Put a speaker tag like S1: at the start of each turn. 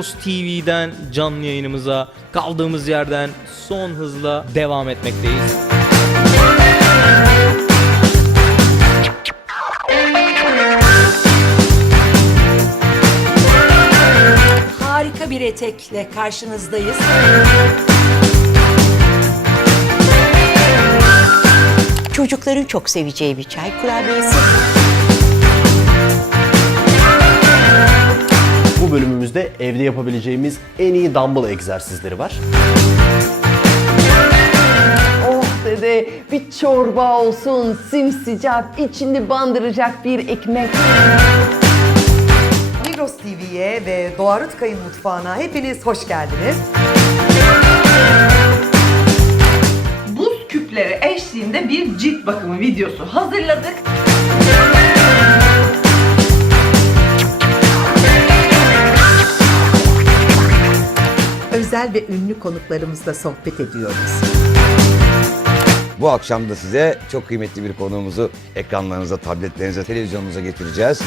S1: Migros TV'den canlı yayınımıza kaldığımız yerden son hızla devam etmekteyiz.
S2: Harika bir etekle karşınızdayız.
S3: Çocukların çok seveceği bir çay kurabiyesi.
S4: Bu bölümümüzde evde yapabileceğimiz en iyi dumbbell egzersizleri var.
S5: Oh dede bir çorba olsun simsıcak içini bandıracak bir ekmek.
S6: Migros TV'ye ve Doğa Rutkay'ın mutfağına hepiniz hoş geldiniz.
S7: buz küpleri eşliğinde bir cilt bakımı videosu hazırladık.
S6: Özel ve ünlü konuklarımızla sohbet ediyoruz.
S8: Bu akşam da size çok kıymetli bir konuğumuzu ekranlarınıza, tabletlerinize, televizyonunuza getireceğiz.